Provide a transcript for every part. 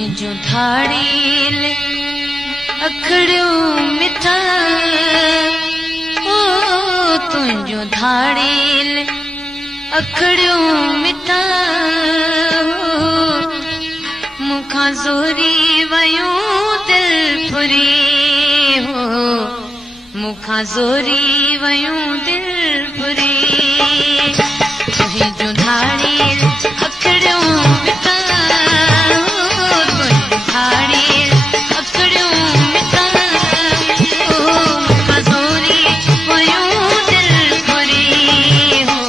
तुंहिंजो धाड़ील अखड़ियूं मिठा ओ तुंहिंजो धाड़ील अखड़ियूं मिठा मुखां ज़ोरी वयूं दिल फुरी हो मुखां ज़ोरी वयूं दिल फुरी तुंहिंजो धाड़ील अखड़ियूं मिठा तुंहिंजो धाड़ील अखड़ियूं मिठा मुखां ज़ोरी वयूं दिल फुरी हो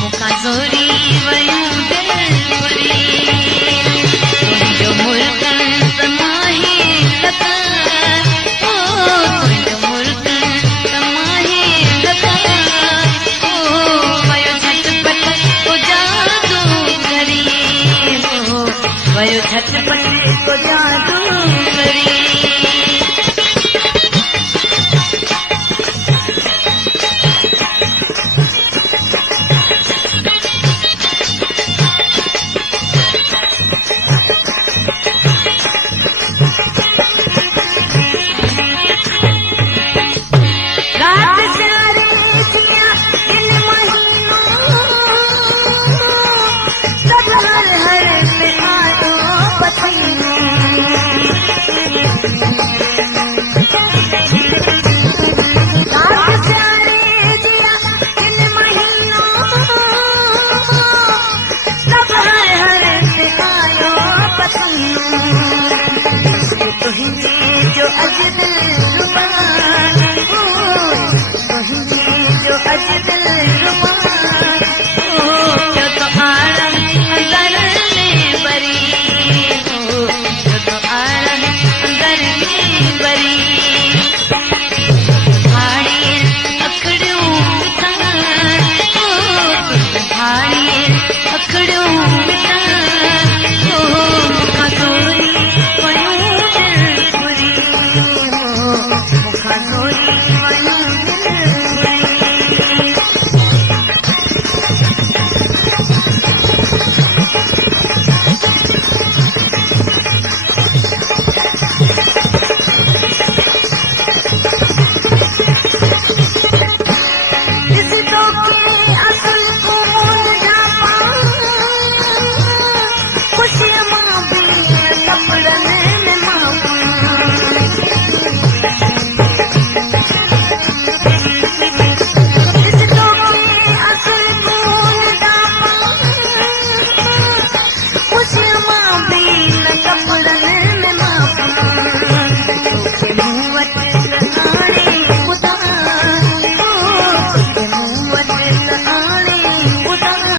मुखां ज़ोरी वयूं दिल फुरी तुंहिंजो मुल्कनि त माही लता तुंहिंजो मुल्कनि त माही लता वयो झटपट को जादू करी हो वयो झटपट को जादू करी